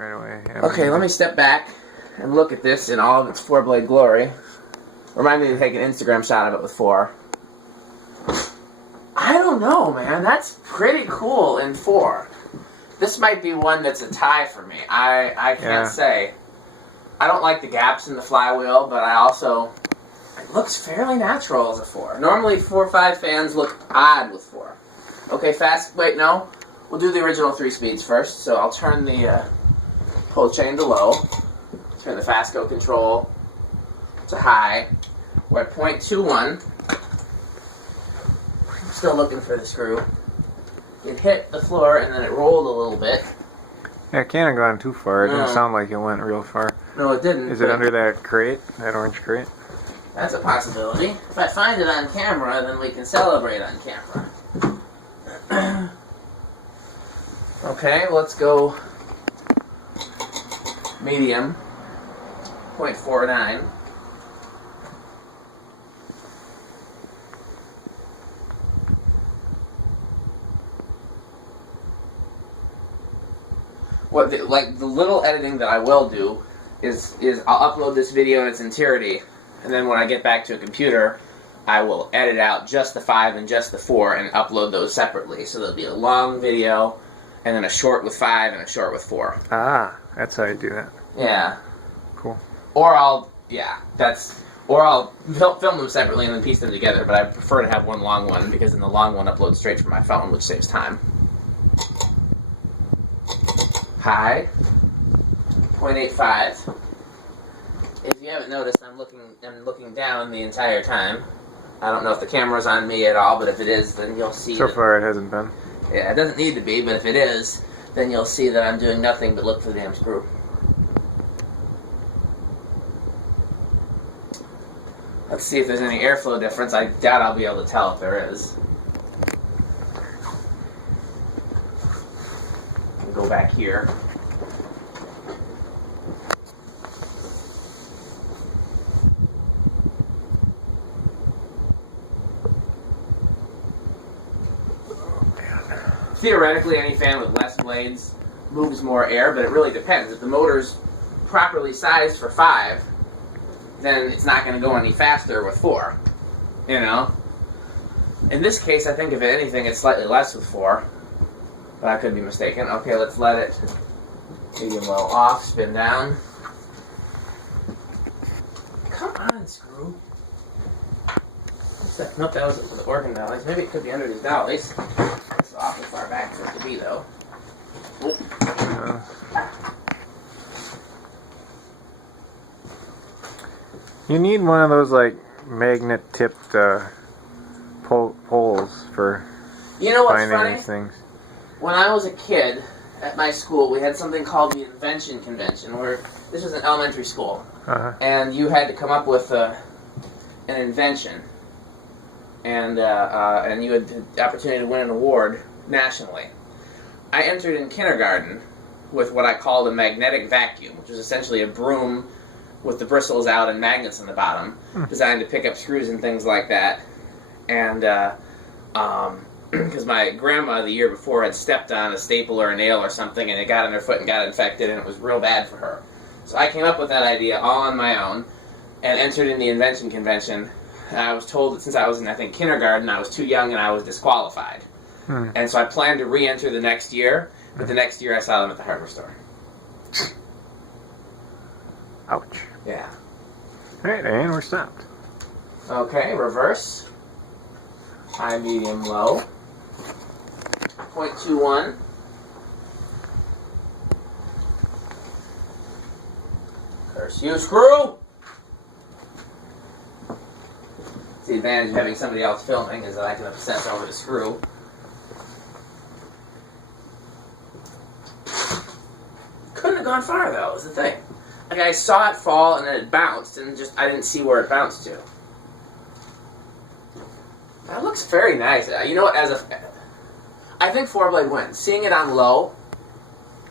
right away. Yeah, okay, let me step back and look at this in all of its 4-blade glory. Remind me to take an Instagram shot of it with 4. I don't know, man. That's pretty cool in 4. This might be one that's a tie for me. I can't say. I don't like the gaps in the flywheel, but I also... It looks fairly natural as a 4. Normally 4-5 fans look odd with 4. Okay, fast... Wait, no. We'll do the original 3 speeds first. So I'll turn the pull chain to low. Turn the FASCO control to high. We're at 0.21. Still looking for the screw. It hit the floor and then it rolled a little bit. Yeah, it can't have gone too far. It didn't sound like it went real far. No, it didn't. Is it under that crate? That orange crate? That's a possibility. If I find it on camera, then we can celebrate on camera. Okay, let's go medium. 0.49. The little editing that I will do is I'll upload this video in its entirety, and then when I get back to a computer, I will edit out just the 5 and just the 4 and upload those separately. So there'll be a long video, and then a short with 5 and a short with 4. Ah, that's how you do that. Yeah. Cool. Or I'll film them separately and then piece them together, but I prefer to have one long one because then the long one uploads straight from my phone, which saves time. High, 0.85. If you haven't noticed, I'm looking down the entire time. I don't know if the camera's on me at all, but if it is, then you'll see. So far, it hasn't been. Yeah, it doesn't need to be, but if it is, then you'll see that I'm doing nothing but look for the damn screw. Let's see if there's any airflow difference. I doubt I'll be able to tell if there is. Go back here. Theoretically, any fan with less blades moves more air, but it really depends. If the motor's properly sized for 5, then it's not going to go any faster with 4. You know? In this case, I think if anything, it's slightly less with 4. But I could be mistaken. Okay, let's let it medium low off, spin down. Come on, screw. What's that? Nope, that wasn't for the organ dollies. Maybe it could be under these dollies. It's awfully far back for it to be, though. You need one of those, like, magnet-tipped poles for finding these things. When I was a kid, at my school, we had something called the Invention Convention, where this was an elementary school, and you had to come up with an invention, and you had the opportunity to win an award nationally. I entered in kindergarten with what I called a magnetic vacuum, which was essentially a broom with the bristles out and magnets on the bottom, designed to pick up screws and things like that, and because my grandma the year before had stepped on a staple or a nail or something and it got on her foot and got infected and it was real bad for her. So I came up with that idea all on my own and entered in the Invention Convention. And I was told that since I was in, I think, kindergarten, I was too young and I was disqualified. And so I planned to re-enter the next year, but the next year I saw them at the hardware store. Ouch. Yeah. Alright, and we're stopped. Okay, reverse. High, medium, low. 0.21. Curse you, screw! It's the advantage of having somebody else filming is that I can obsess over the screw. Couldn't have gone far though, is the thing. Like I saw it fall and then it bounced and just I didn't see where it bounced to. That looks very nice. You know what, I think 4-blade wins. Seeing it on low,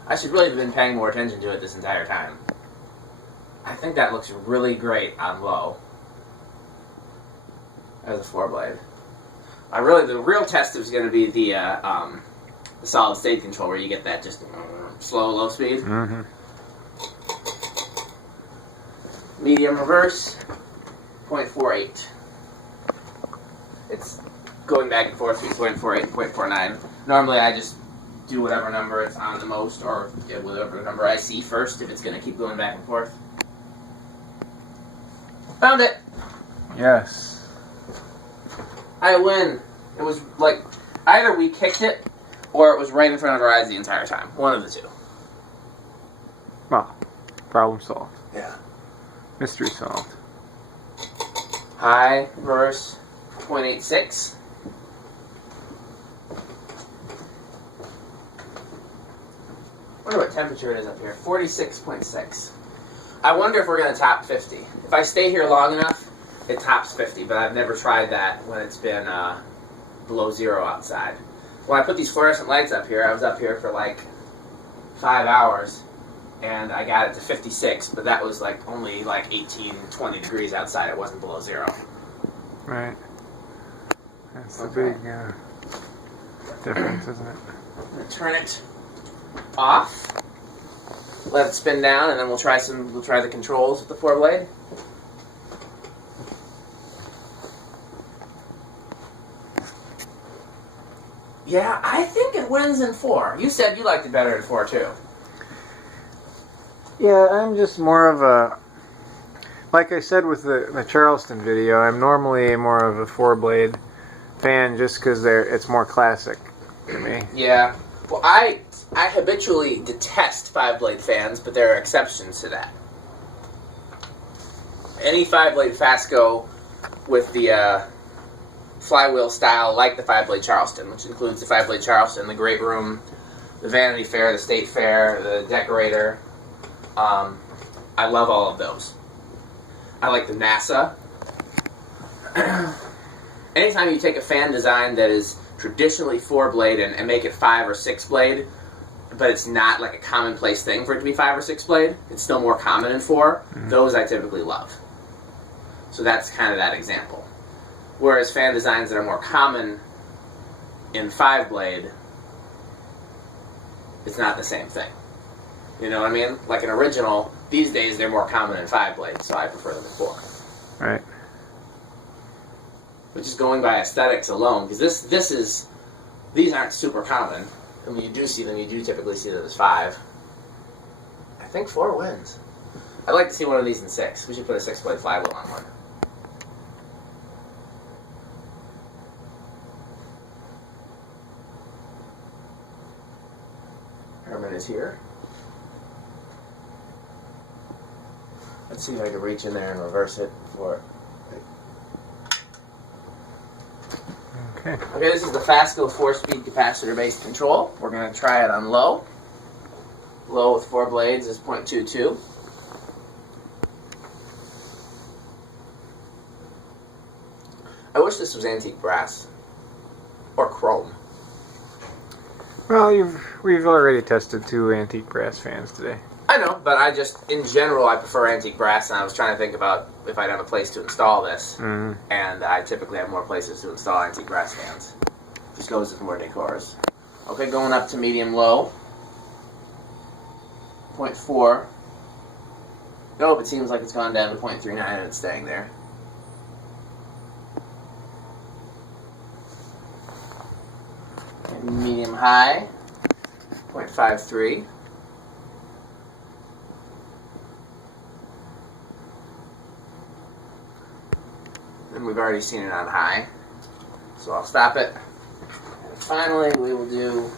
I should really have been paying more attention to it this entire time. I think that looks really great on low. As a 4-blade. The real test is going to be the solid state control where you get that just slow, low speed. Medium reverse, 0.48. It's going back and forth between 0.48 and 0.49. Normally I just do whatever number it's on the most, or get whatever number I see first if it's going to keep going back and forth. Found it! Yes. I win. It was like, either we kicked it, or it was right in front of our eyes the entire time. One of the two. Well, problem solved. Yeah. Mystery solved. High, reverse, 0.86. I wonder what temperature it is up here. 46.6. I wonder if we're going to top 50. If I stay here long enough, it tops 50, but I've never tried that when it's been below zero outside. When I put these fluorescent lights up here, I was up here for like 5 hours, and I got it to 56, but that was like only like 18, 20 degrees outside. It wasn't below zero. Right. That's the big difference, isn't it? I'm going to turn it off. Let it spin down, and then we'll try the controls with the 4-blade. Yeah, I think it wins in 4. You said you liked it better in 4 too. Yeah, I'm just more of a, like I said with the Charleston video, I'm normally more of a 4-blade fan just because it's more classic to me. Yeah. Well, I habitually detest 5-blade fans, but there are exceptions to that. Any 5-blade FASCO with the flywheel style, like the 5-blade Charleston, which includes the 5-blade Charleston, the Great Room, the Vanity Fair, the State Fair, the Decorator. I love all of those. I like the NASA. Anytime you take a fan design that is traditionally 4-blade and make it 5 or 6-blade, but it's not like a commonplace thing for it to be 5 or 6-blade, it's still more common in 4, those I typically love. So that's kind of that example. Whereas fan designs that are more common in 5-blade, it's not the same thing. You know what I mean? Like an original, these days they're more common in 5-blade, so I prefer them in 4. Right. But just going by aesthetics alone, because these aren't super common, and when you do see them, you do typically see them as 5. I think 4 wins. I'd like to see one of these in 6. We should put a 6-blade flywheel on one. Herman is here. Let's see if I can reach in there and reverse it for it. Okay. Okay, this is the FASCO 4-speed capacitor-based control. We're going to try it on low. Low with 4 blades is 0.22. I wish this was antique brass. Or chrome. Well, we've already tested 2 antique brass fans today. I know, but I just, in general, I prefer antique brass, and I was trying to think about if I'd have a place to install this. Mm-hmm. And I typically have more places to install antique brass fans. Just goes with more decors. Okay, going up to medium-low. 0.4. Nope, it seems like it's gone down to 0.39 and it's staying there. And medium-high. 0.53. And we've already seen it on high, so I'll stop it. And finally, we will do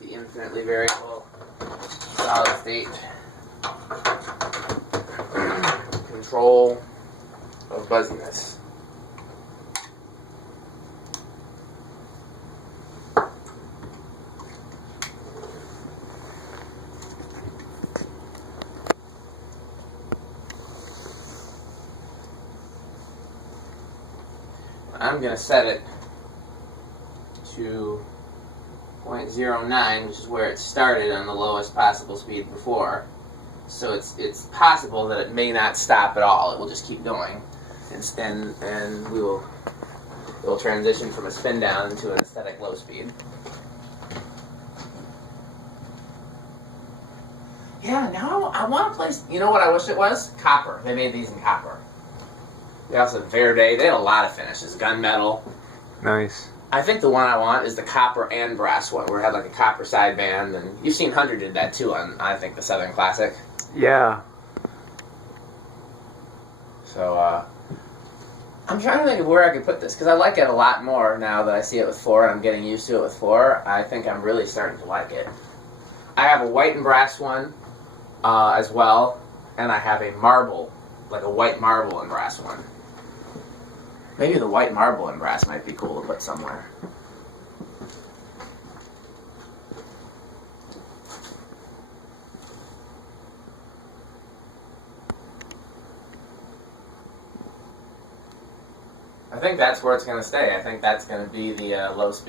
the infinitely variable solid state control of buzziness. I'm going to set it to 0.09, which is where it started on the lowest possible speed before. So it's possible that it may not stop at all. It will just keep going, and it will transition from a spin down into an aesthetic low speed. Yeah, now I want a place. You know what I wish it was? Copper. They made these in copper. They also had Verde. They had a lot of finishes. Gunmetal. Nice. I think the one I want is the copper and brass one, where it had like a copper sideband, and you've seen Hunter did that too on, I think, the Southern Classic. Yeah. So, I'm trying to think of where I could put this, because I like it a lot more now that I see it with 4, and I'm getting used to it with 4. I think I'm really starting to like it. I have a white and brass one as well, and I have a marble, like a white marble and brass one. Maybe the white marble and brass might be cool to put somewhere. I think that's where it's going to stay. I think that's going to be the low speed.